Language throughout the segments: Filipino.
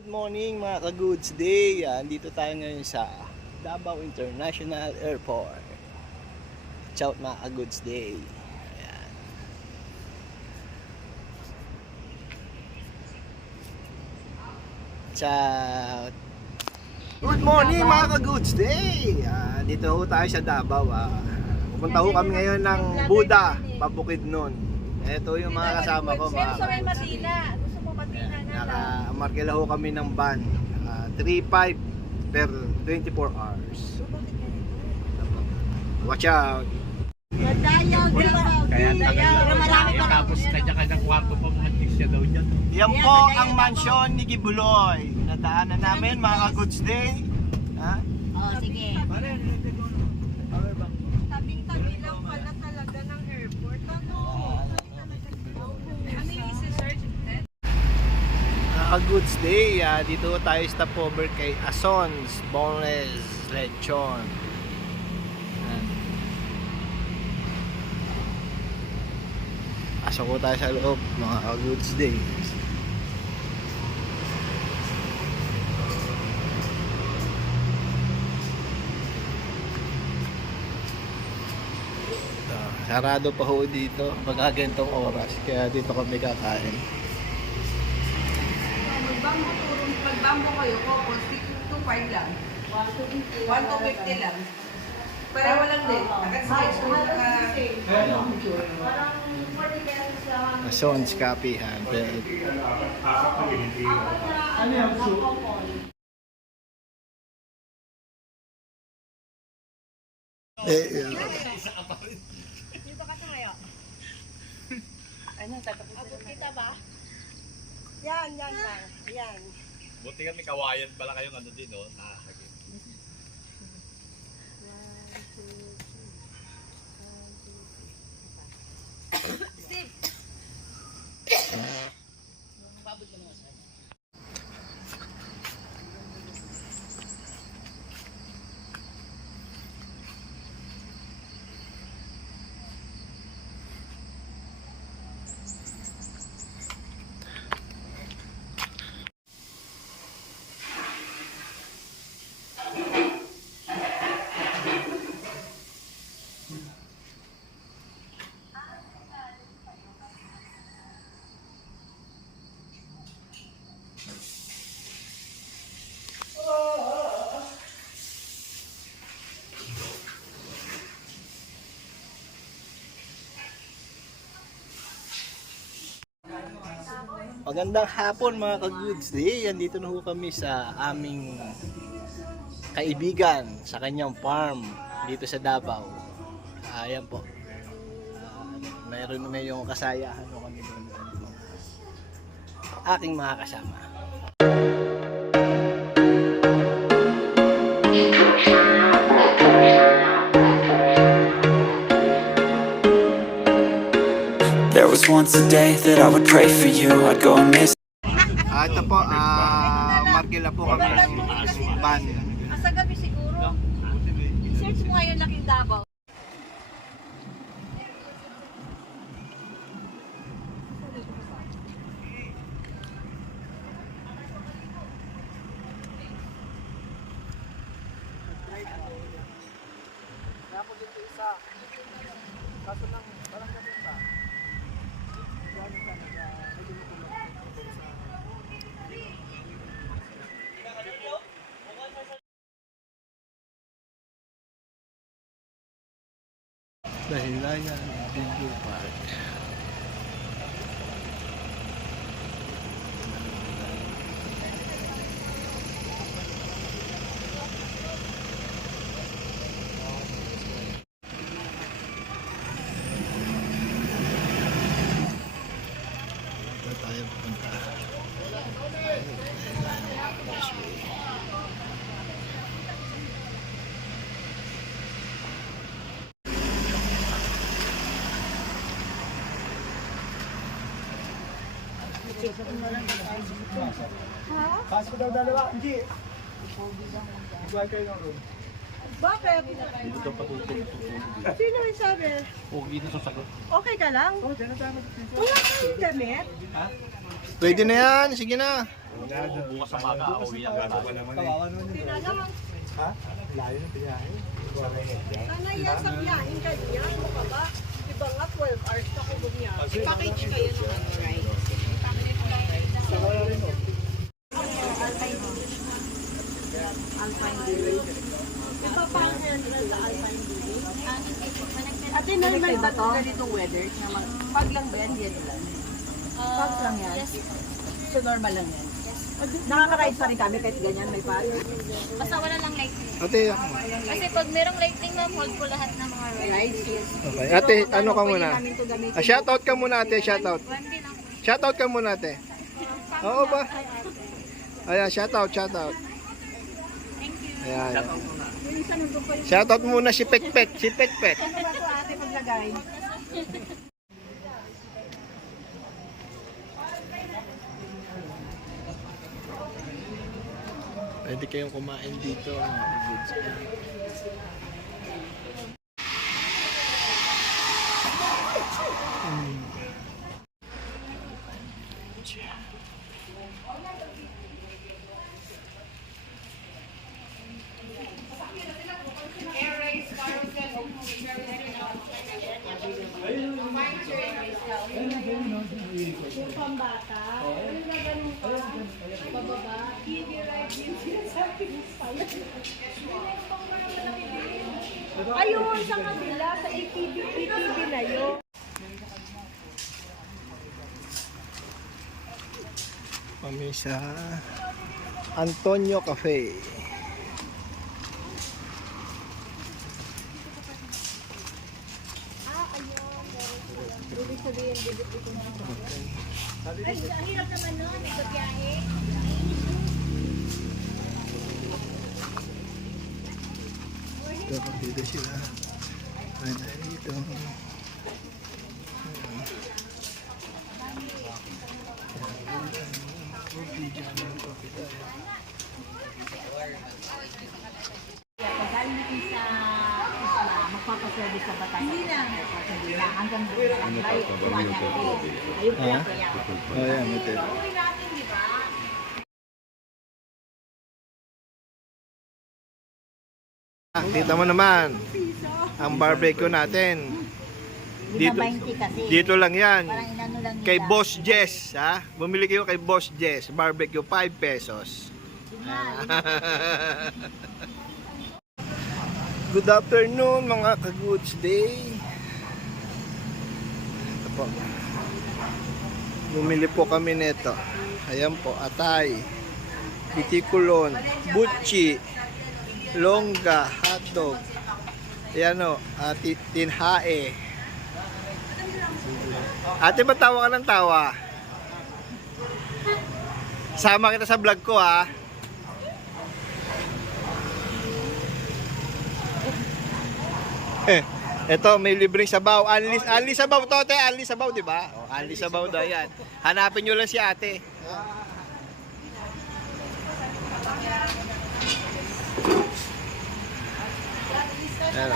Good morning mga ka-goods day. Dito tayo ngayon sa Davao International Airport. Shout mga ka-goods day. Ayan. Shout. Good morning mga ka-goods day. Dito ho tayo sa Davao. Pupunta ho kami ngayon ng Buda, Pabukidnon. Ito yung mga kasama ko mga ka-goods day. Naka-markila ho kami ng van 3.5 per 24 hours. Watch out! Tapos kanya-kanyang kwarto pa mga siya daw dyan. Yan po ang mansyon ni Kibuloy. Nadaanan namin mga goods day. Oh, sige. Tabing-tabi lang pala talaga ng airport. Ano yung isi-search? Goods day, dito tayo stopover kay Ason's Boneless Lechon. Pasok ko tayo sa loob mga goods day. Sarado pa ho dito pagka ganitong oras, kaya dito kami kakain. Magbambo kayo, Cocos, 2.5 lang. 1.50 lang. Pero walang din. Nag-size ko Ason's Kapihan. Ano yung Dito ka sa ngayon. Ano, abot kita ba? Yan. buti kami kawayan pala kayong ano din, no? Steve! Magandang hapon mga ka-goods day. Andito na ho kami sa aming kaibigan sa kanyang farm dito sa Davao. Ayan po. Mayroon na yung kasayahan ho kami doon. Aking mga kasama. There was once a day that I would pray for you. I'd go and miss. Ito po, markila po kami ng van. Sa gabi siguro. Search mo ngayon laking Davao. Dahil na yan, Bingo Park. Ito tayo pupunta. Pasok daw dalawa, hindi. Buhay kayo ng room. Bakit? Ito patutuloy. Sino yung sabi? Pogi na sasagot. Okay ka lang? Oh, dyan na tayo magpipinto. Wala kang damit? Ha? Pwede na yan, sige na. Bukas sa maga, uwi ang gata. Kawawa naman yun. Ha? Layo ng biyahe. Sana yan sa biyahin kanya, ano ka ba? Di ba nga 12 hours na ko bumiyahe? I-package kayo ng ano, right? Alpine Village. Iba pa ang entrance sa Alpine Village? Ate, normal ba ito? Ganitong weather? Pag lang ba yan? Yan lang? Pag lang yan? So normal lang yan? Nakaka-ride pa rin kami kahit ganyan, may pag. Basta wala lang lighting. Ate, ako. Kasi pag merong lighting na, hold ko lahat ng mga rides. Rides, yes. Okay. Ate, ano ka muna? Namin to gamitin. Shoutout ka muna ate, shoutout. One din ako. Shoutout ka muna ate. Oo ba? Ayan, shoutout. Thank you. Ayan. Shoutout muna si Pekpek. Ano ba ito ate paglagay? Pwede kayong kumain dito. Mga goods. Ayun, sa kabila, sa ATV na yun. Kami sa Antonio Cafe. Ay, ang hirap naman nun, nagbabiyahe. Dito sila. Ano dito? Pagdating sa isla, magpapaservice sa Batangas. Hindi na. Hanggang doon na lang. Ayun po Ha? kaya. Oh, yan. Ito. Uwi natin, di ba? Kita mo naman ang barbecue natin. Dito, 20 kasi. dito lang yan. Parang inano lang nila. Kay Boss Jess, ha? Bumili kayo kay Boss Jess. Barbecue, 5 pesos. Good afternoon mga ka-goods day. Ito po. Bumili po kami nito. Ayan po, atay, bitikulon, butchi, longga, hotdog. Ayan o, tinhae. Ate, ba't tawa ka ng tawa? Sama kita sa vlog ko, ha? Ito, may libreng sabaw. Anli sabaw to, te. Anli sabaw, di ba? Oh, anli sabaw daw yan. Hanapin nyo lang si ate. Ayan.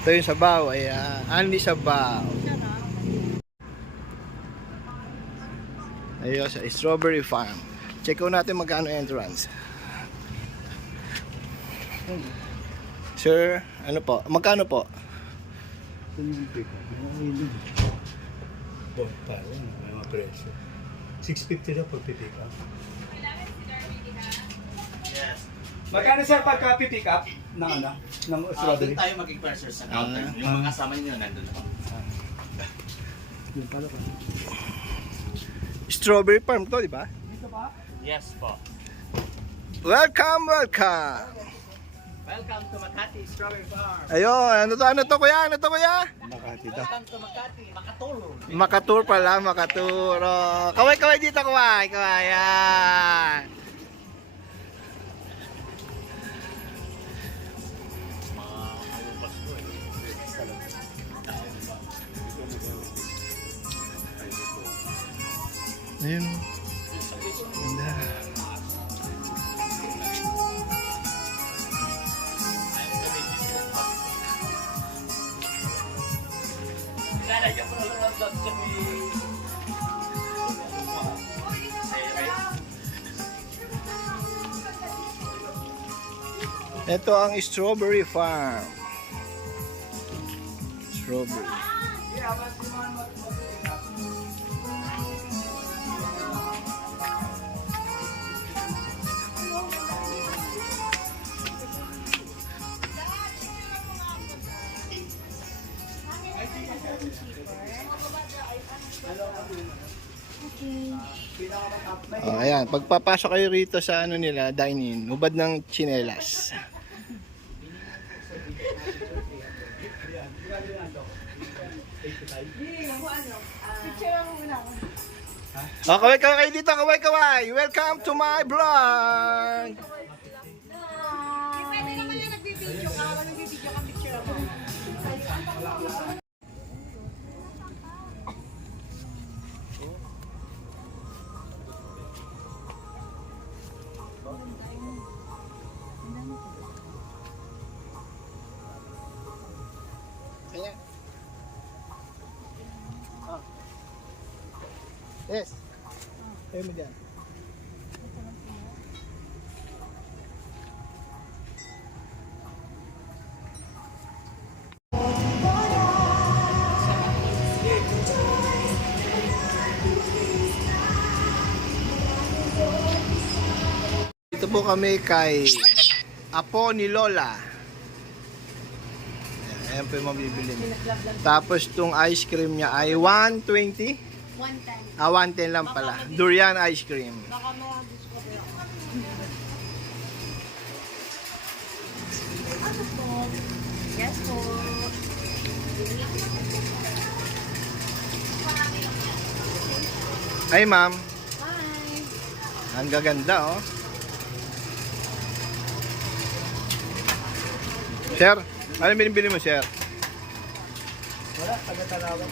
Ito yung sabaw. Ayan. Anli sabaw. Ayun, sa Strawberry Farm. Check out natin magkano entrance. Sir, ano po? Magkano po? May mga presyo. 650 daw pag pipick up. Magkano sir pagka pipick up ng ano? Ng strawberry? Doon tayo mag-pressure sa counter. Yung mga kasama nyo nandun ako. Yung pala pa. Strawberry Farm to, di ba? Yes po. Welcome, welcome! Welcome to Makati Strawberry Farm. Ayun, ano to kuya? Ano to kuya? Makati daw. Welcome to Makati, Makaturo. Makatur pala, Makatur. Oh, kaway dito, kaway. Yan. Ayun. Ganda. Ito ang strawberry farm. Strawberry. Oh, ayan, pagpapasok kayo rito sa ano nila, dine-in, hubad ng tsinelas. Oh, kaway-kaway kayo dito, kaway-kaway. Welcome to my vlog. Pwede naman yung nagbibideo ka. Nagbibideo ka, picture ako. Ayan. Oh. Yes. Tayo mo dyan. Dito po kami kay Apo ni Lola. Ayan po yung mabibili niyo. Tapos itong ice cream niya ay 120. 110. 110 lang pala. Durian ice cream. Yes po. Ay ma'am, Hi. ang gaganda oh. Sir, ano binibili mo sir? Wala, taga-Tarawan.